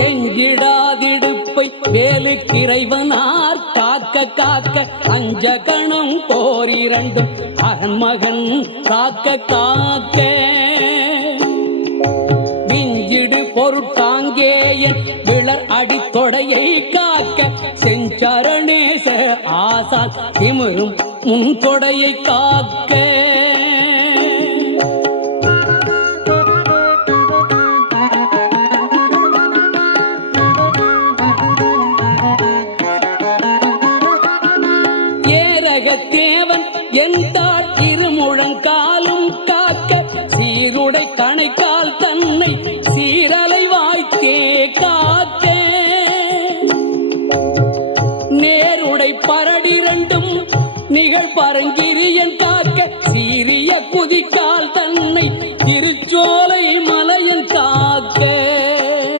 எஞ்சிடாதிடுப்பை வேலுக்கிறைவனார் காக்க காக்க அஞ்ச கணம் போரிரண்டும் அரண்மகன் காக்க காக்க விஞ்சிடு பொருட்டாங்கேயன் விளர் அடித்தொடையை காக்க செஞ்சரணேச ஆசான் திமிரும் முன் கொடையை காக்க